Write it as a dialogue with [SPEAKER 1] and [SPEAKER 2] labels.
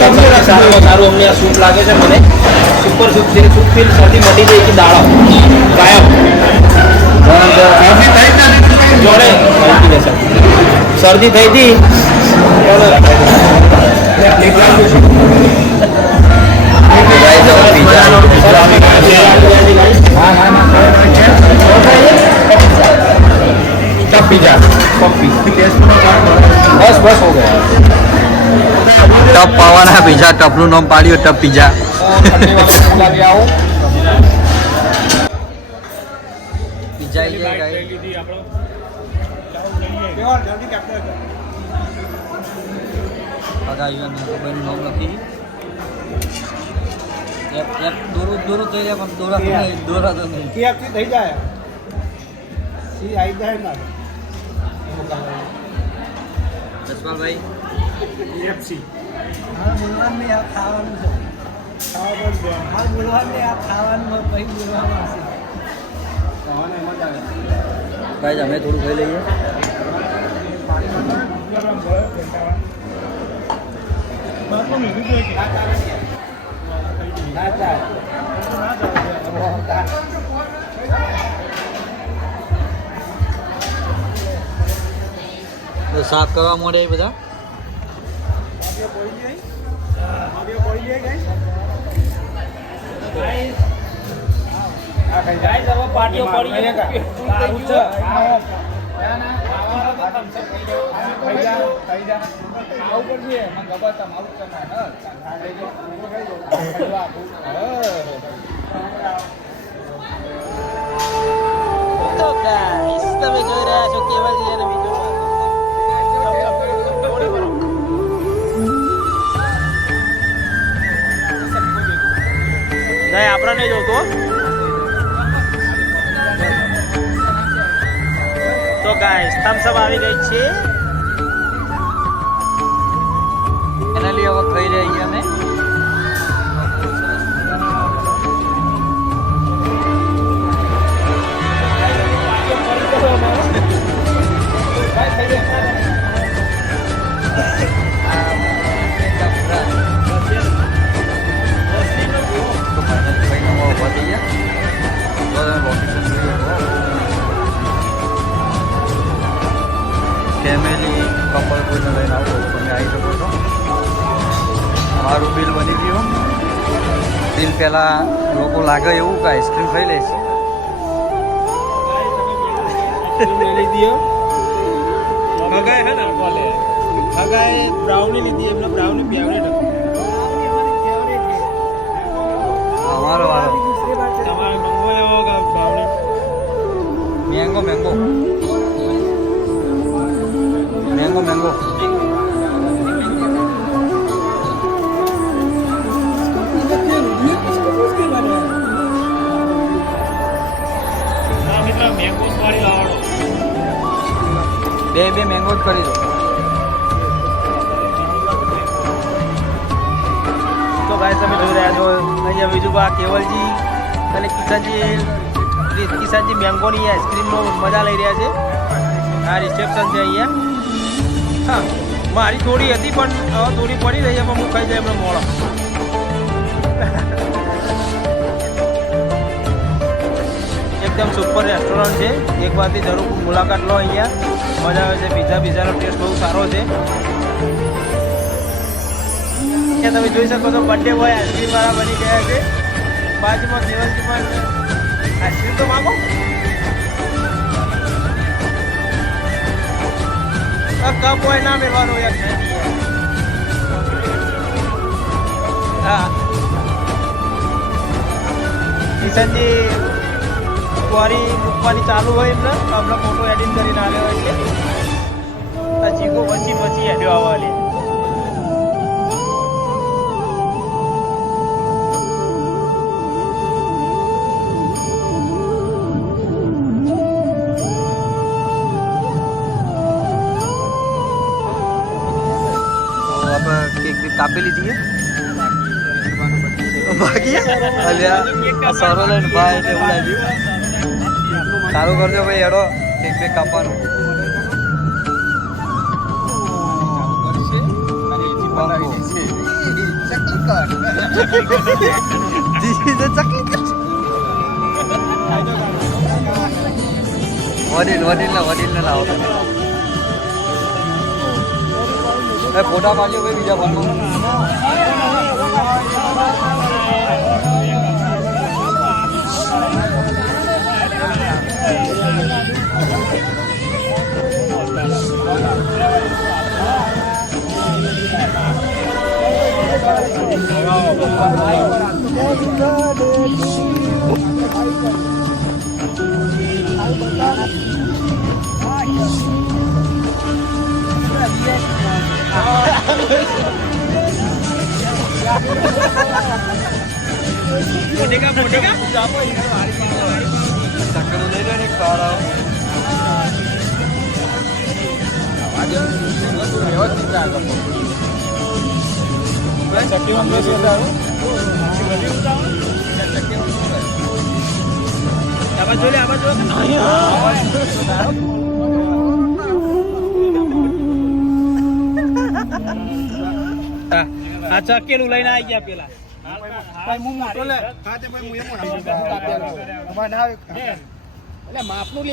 [SPEAKER 1] સૌથી સારું અમને આ લાગે છે મને સુપર સૂપ છે સૂપ મટી જાય છે દાળો કાયમ જોડે શરદી થઈ હતી બસ બસ હો ગયા.
[SPEAKER 2] ટપ પાવાના પીઝા ટપનું નામ પાડ્યું ટપ પીઝા પીઝા દોરું દોરું થઈ જાય પણ દોરા તો દોરા તો નહીં.
[SPEAKER 3] થઈ જાય. સી આવી જાય
[SPEAKER 2] જસપાલભાઈ.
[SPEAKER 3] કેએફસી હા બોલવાનું આ ખાવાનું છે. ખાવાનું છે હા બોલવાનું આ ખાવાનું પછી બોલવાનું હશે. ખાવાનું એમાં જ આવે.
[SPEAKER 2] ગાઈસ અમે થોડું ખાઈ લઈએ.
[SPEAKER 3] ના ચાલે
[SPEAKER 2] તો સાફ કરવા માંડે એ બધા
[SPEAKER 1] પાટીઓ પડી તો ગાઈસ તમે જોઈ રહ્યા છો કેવલજી નહીં જોતો તો ગાઈસ થમ્સ અપ આવી ગઈ છે.
[SPEAKER 2] એના લીધે હવે ખાઈ રહી અમે. મારું બિલ બની ગયું. બિલ પહેલાં લોકો લાગે એવું કે આઈસ્ક્રીમ ખાઈ લઈશ
[SPEAKER 1] હગાઈ હે મેંગો બોલે
[SPEAKER 2] બે બે મેંગો કરી દો.
[SPEAKER 1] તો ભાઈ તમે જોઈ રહ્યા છો, અહીંયા બીજું બા કેવલજી અને કિશનજી કિશનજી મેંગોની આઈસ્ક્રીમનો મજા લઈ રહ્યા છે. આ રિસેપ્શન છે અહીંયા. હા, મારી થોડી હતી પણ થોડી પડી રહી છે, પણ હું જાય એમનો મોડો સુપર રેસ્ટોરન્ટ છે. એક વારથી જરૂર મુલાકાત લો અહીંયા. મજા આવે છે. પીઝા પીઝાનો ટેસ્ટ બહુ સારો છે. અહીંયા તમે જોઈ શકો છો બર્થડે બોય આઈસ્ક્રીમ વાળા બની ગયા છે. બાજુમાં પણ આઈસ્ક્રીમ તો માગો. કપ હોય, ના મેળવાનું યાર. હા. કિશનજી ક્વારી મૂકવાની ચાલુ હોય એમને આપણે ફોટો એડિટ કરીને આવ્યો હોય છે. આ જીગો પછી વચ્ચી હેડ્યો આવવા
[SPEAKER 2] તો આપણે કેક બેક કાપી લીધી બાકી અલ્યા આ સરો ભાઈ એટલે ઉડાડી સારું કરજો ભાઈ, હેડો, કેક બેક કાપવાનું. વડીલ વડીલ ને વડીલ ને લાવો ફોટા પાડજો ભાઈ, બીજા ફોનમાં
[SPEAKER 1] મોટેકા મોટેકા
[SPEAKER 2] ચક્કર લઈ લે ને કાર આવો
[SPEAKER 1] આવા જો લે આવા જો હા, આ ચકેલું લઈને આવી ગયા પેલા.
[SPEAKER 3] મોટો લે હા તે ભાઈ હું એ મોટો એટલે માપનું